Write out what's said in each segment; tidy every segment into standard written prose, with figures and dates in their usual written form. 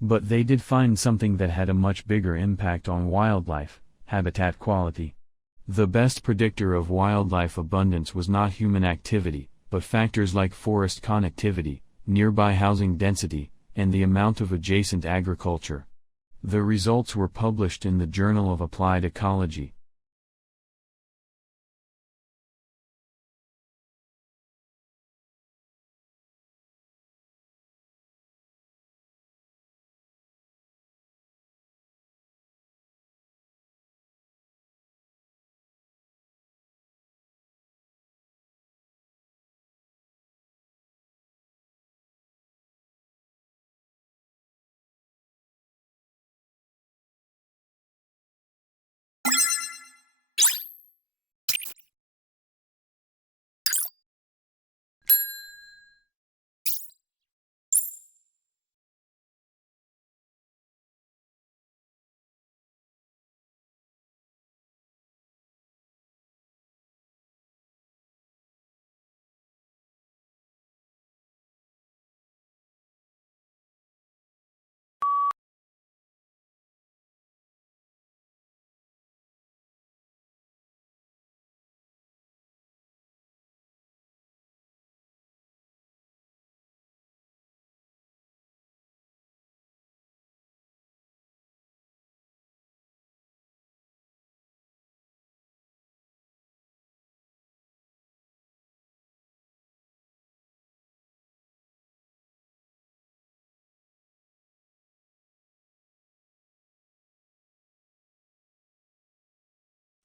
But they did find something that had a much bigger impact on wildlife: habitat quality. The best predictor of wildlife abundance was not human activity, but factors like forest connectivity, nearby housing density, and the amount of adjacent agriculture. The results were published in the Journal of Applied Ecology.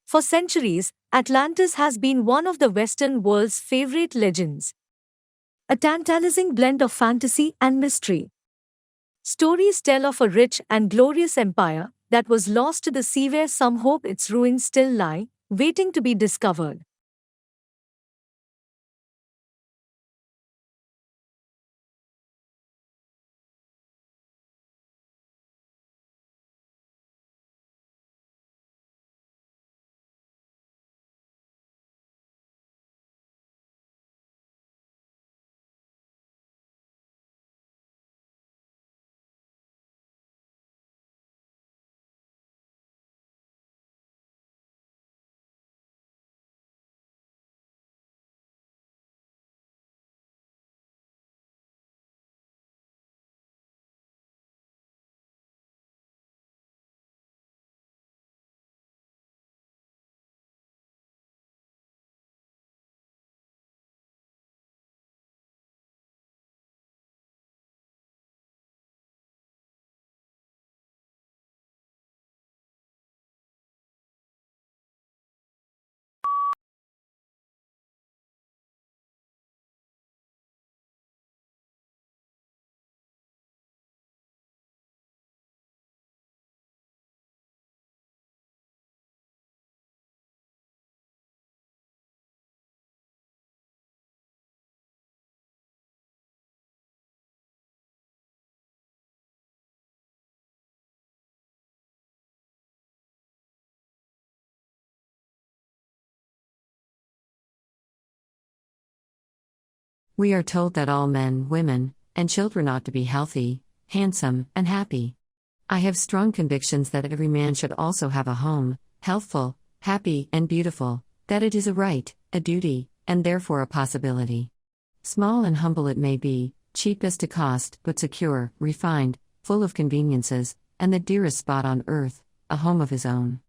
For centuries, Atlantis has been one of the Western world's favorite legends. A tantalizing blend of fantasy and mystery. Stories tell of a rich and glorious empire that was lost to the sea, where some hope its ruins still lie, waiting to be discovered. We are told that all men, women, and children ought to be healthy, handsome, and happy. I have strong convictions that every man should also have a home, healthful, happy, and beautiful, that it is a right, a duty, and therefore a possibility. Small and humble it may be, cheap as to cost, but secure, refined, full of conveniences, and the dearest spot on earth, a home of his own.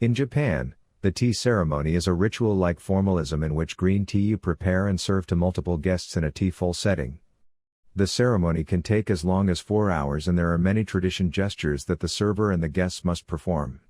In Japan, the tea ceremony is a ritual-like formalism in which green tea you prepare and serve to multiple guests in a teaful setting. The ceremony can take as long as 4 hours and there are many tradition gestures that the server and the guests must perform.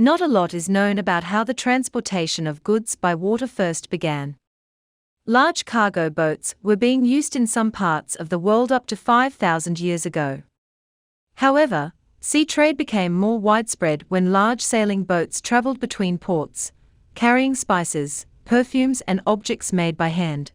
Not a lot is known about how the transportation of goods by water first began. Large cargo boats were being used in some parts of the world up to 5,000 years ago. However, sea trade became more widespread when large sailing boats traveled between ports, carrying spices, perfumes, and objects made by hand.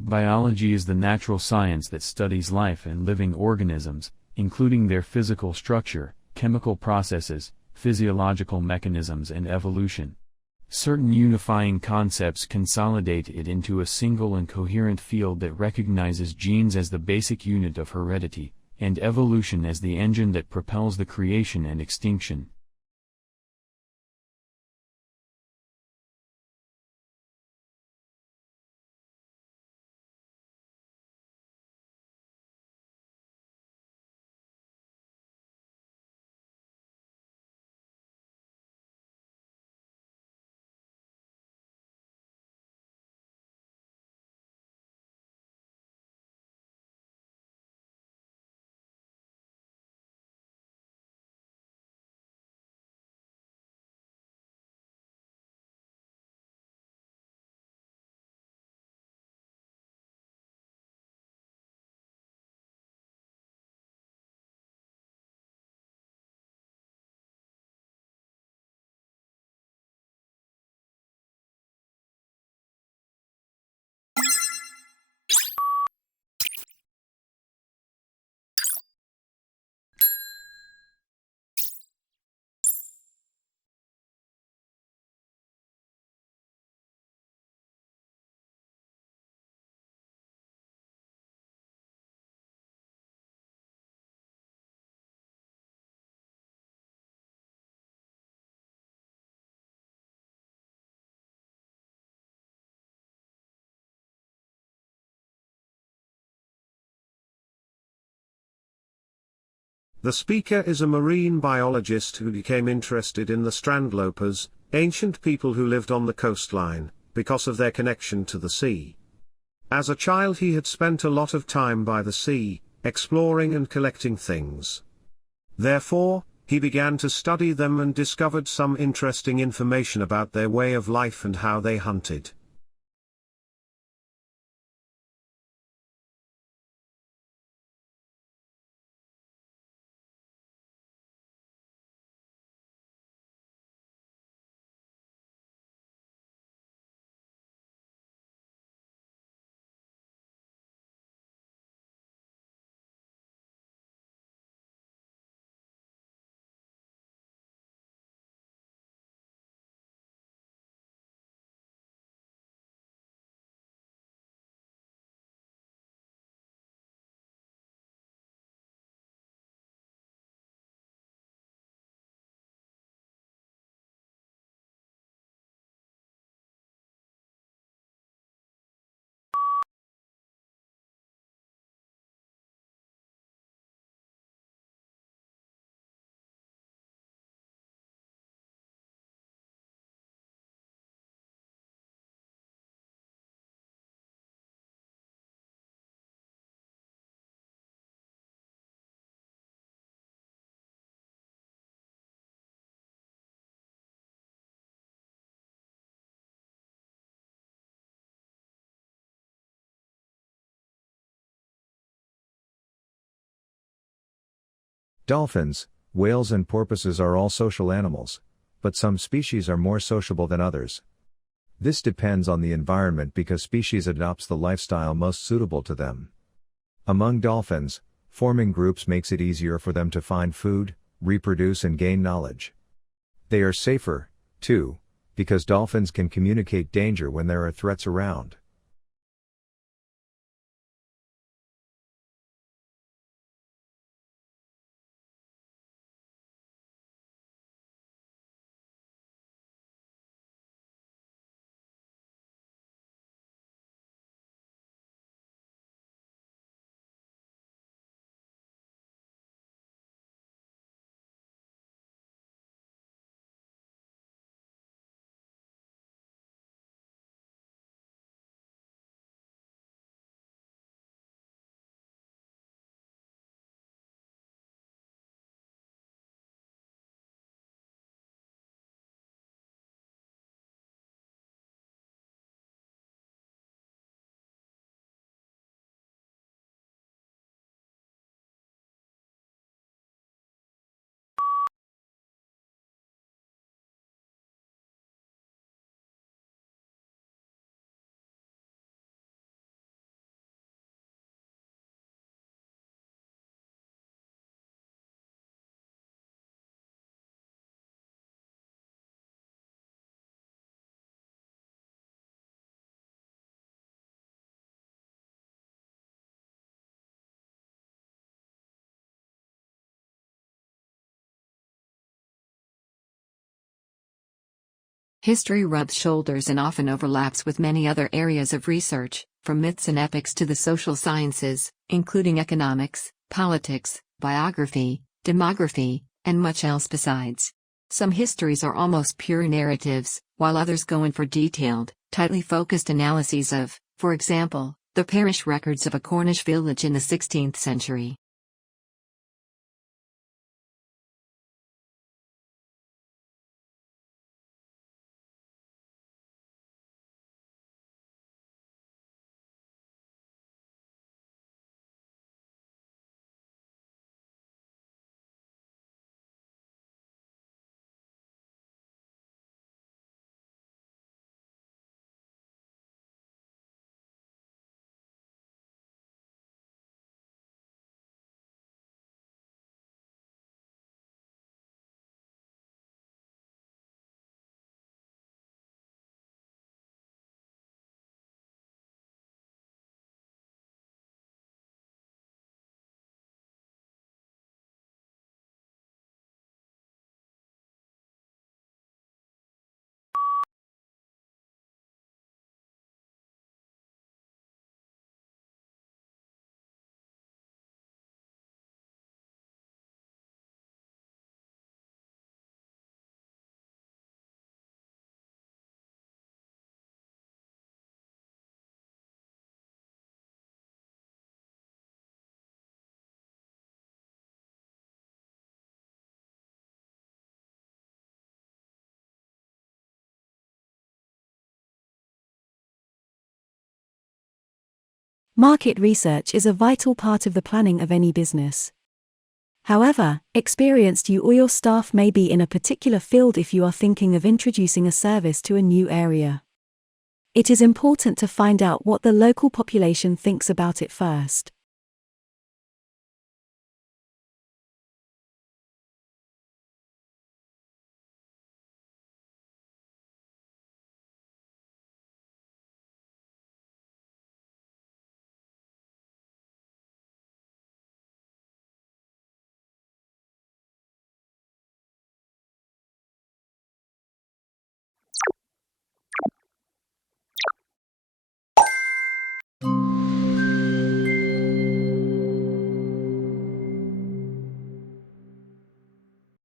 Biology is the natural science that studies life and living organisms, including their physical structure, chemical processes, physiological mechanisms and evolution. Certain unifying concepts consolidate it into a single and coherent field that recognizes genes as the basic unit of heredity, and evolution as the engine that propels the creation and extinction. The speaker is a marine biologist who became interested in the strandlopers, ancient people who lived on the coastline, because of their connection to the sea. As a child he had spent a lot of time by the sea, exploring and collecting things. Therefore, he began to study them and discovered some interesting information about their way of life and how they hunted. Dolphins, whales and porpoises are all social animals, but some species are more sociable than others. This depends on the environment because species adopts the lifestyle most suitable to them. Among dolphins, forming groups makes it easier for them to find food, reproduce and gain knowledge. They are safer, too, because dolphins can communicate danger when there are threats around. History rubs shoulders and often overlaps with many other areas of research, from myths and epics to the social sciences, including economics, politics, biography, demography, and much else besides. Some histories are almost pure narratives, while others go in for detailed, tightly focused analyses of, for example, the parish records of a Cornish village in the 16th century. Market research is a vital part of the planning of any business. However, experienced you or your staff may be in a particular field if you are thinking of introducing a service to a new area. It is important to find out what the local population thinks about it first.